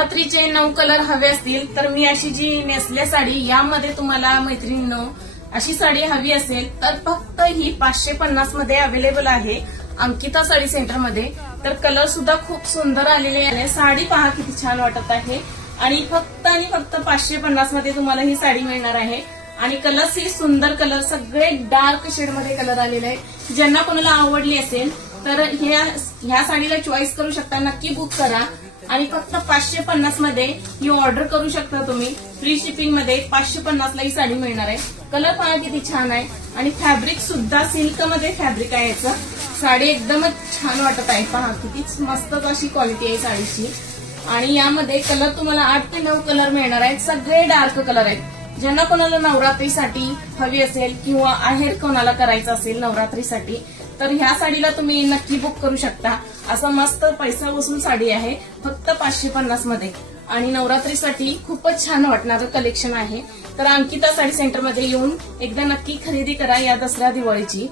नवरात्रीचे 9 colour हवे असतील तर मी अशी जी नेसले साडी यामध्ये तुम्हाला मैत्रिणींनो अशी साडी हवी असेल तर फक्त ही 550 मध्ये अवेलेबल आहे अंकिता साडी सेंटर मध्ये। तर कलर सुद्धा खूप सुंदर आलेले आहे। साडी पहा किती छान वाटत आहे आणि फक्त 550 मध्ये तुम्हाला ही साडी मिळणार आहे। आणि कलर्स ही सुंदर कलर सगळे डार्क शेड मध्ये कलर आलेले आहे। ज्यांना कोणाला आवडली असेल तर ह्या साडीला चॉईस करू शकता, नक्की बुक करा। आणि फक्त 550 मध्ये ही ऑर्डर करू शकता तुम्ही। फ्री शिपिंग मध्ये 550 ला ही साडी मिळणार आहे। कलर पहा किती छान आहे आणि फॅब्रिक सुद्धा सिल्क मध्ये फॅब्रिक आहे याचं। साडी एकदमच छान वाटत आहे, पहा कितीच मस्तच अशी क्वालिटी आहे साडीची। आणि यामध्ये कलर तुम्हाला 8 ते 9 कलर मिळणार आहेत, सगळे डार्क कलर आहेत। ज्यांना कोणाला नवरात्रीसाठी हवी असेल किंवा आहेर कोणाला करायचं असेल नवरात्रीसाठी तर ह्या साडीला तुम्ही नक्की बुक करू शकता। असं मस्त पैसा वसूल साडी आहे फक्त 550 मध्ये आणि नवरात्रीसाठी खूपच छान वाटणारं कलेक्शन आहे। तर अंकिता साडी सेंटर मध्ये येऊन एकदा नक्की खरेदी करा या दसरा दिवाळीची।